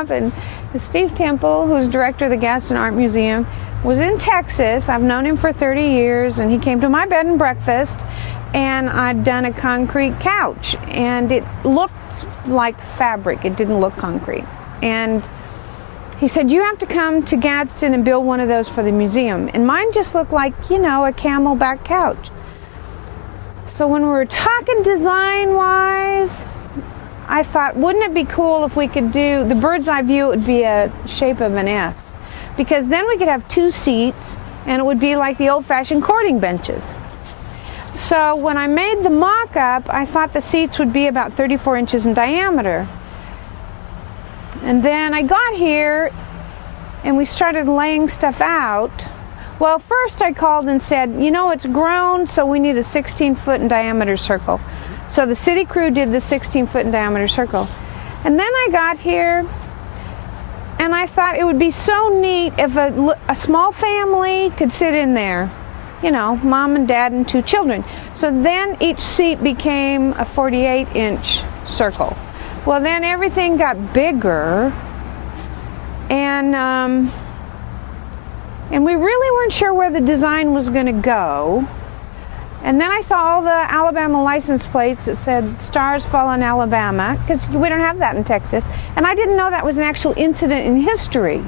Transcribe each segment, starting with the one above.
happened is Steve Temple, who's director of the Gadsden Art Museum, was in Texas. I've known him for 30 years, and he came to my bed and breakfast, and I'd done a concrete couch, and it looked like fabric. It didn't look concrete. And he said, you have to come to Gadsden and build one of those for the museum. And mine just looked like, you know, a camelback couch. So when we were talking design-wise, I thought, wouldn't it be cool if we could do, the bird's eye view would be a shape of an S. Because then we could have 2 seats, and it would be like the old-fashioned courting benches. So when I made the mock-up, I thought the seats would be about 34 inches in diameter. And then I got here, and we started laying stuff out. Well, first I called and said, you know, it's grown, so we need a 16-foot in diameter circle. So the city crew did the 16-foot in diameter circle. And then I got here, and I thought it would be so neat if a small family could sit in there. You know, mom and dad and 2 children. So then each seat became a 48-inch circle. Well, then everything got bigger, and we really weren't sure where the design was going to go. And then I saw all the Alabama license plates that said "Stars Fall on Alabama," because we don't have that in Texas. And I didn't know that was an actual incident in history.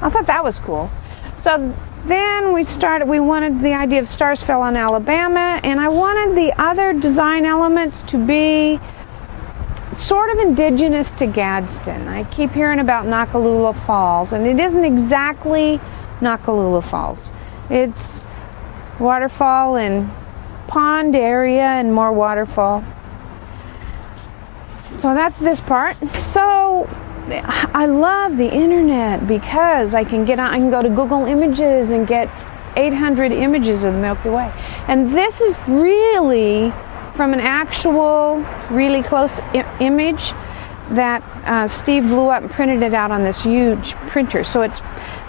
I thought that was cool. So then we wanted the idea of "Stars Fell on Alabama," and I wanted the other design elements to be sort of indigenous to Gadsden. I keep hearing about Nakalula Falls, and it isn't exactly Nakalula Falls. It's waterfall and pond area and more waterfall. So that's this part. So I love the internet because I can go to Google Images and get 800 images of the Milky Way. And this is really from an actual, really close image that Steve blew up and printed it out on this huge printer. So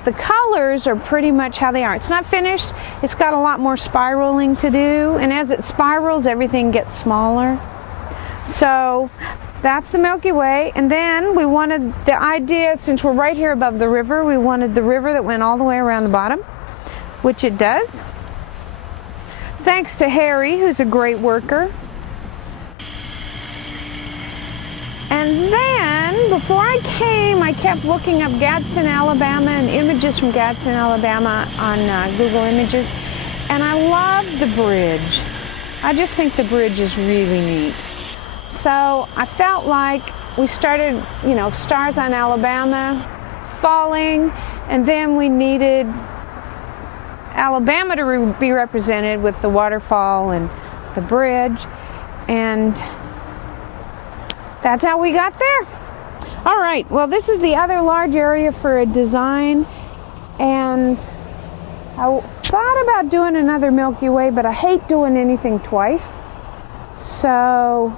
the colors are pretty much how they are. It's not finished. It's got a lot more spiraling to do. And as it spirals, everything gets smaller. So that's the Milky Way. And then we wanted the idea, since we're right here above the river, we wanted the river that went all the way around the bottom, which it does. Thanks to Harry, who's a great worker. And then, before I came, I kept looking up Gadsden, Alabama, and images from Gadsden, Alabama on Google Images. And I love the bridge. I just think the bridge is really neat. So I felt like we started, you know, stars on Alabama falling, and then we needed Alabama to be represented with the waterfall and the bridge, and that's how we got there. All right, well, this is the other large area for a design, and I thought about doing another Milky Way, but I hate doing anything twice. So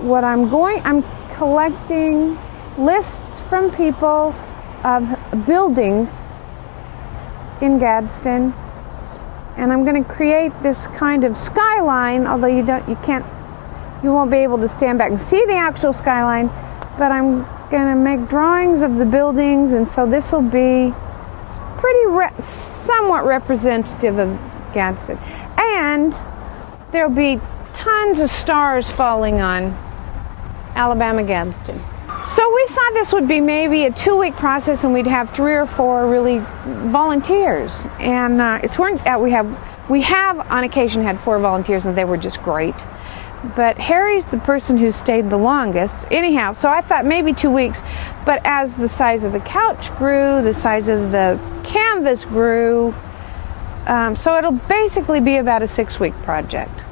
what I'm collecting lists from people of buildings in Gadsden, and I'm going to create this kind of skyline, although you won't be able to stand back and see the actual skyline, but I'm going to make drawings of the buildings, and so this will be somewhat representative of Gadsden. And there'll be tons of stars falling on Alabama Gadsden. So we thought this would be maybe a 2-week process, and we'd have 3 or 4 really volunteers. And it turned out we have on occasion had 4 volunteers, and they were just great. But Harry's the person who stayed the longest. Anyhow, so I thought maybe 2 weeks, but as the size of the couch grew, the size of the canvas grew, so it'll basically be about a 6-week project.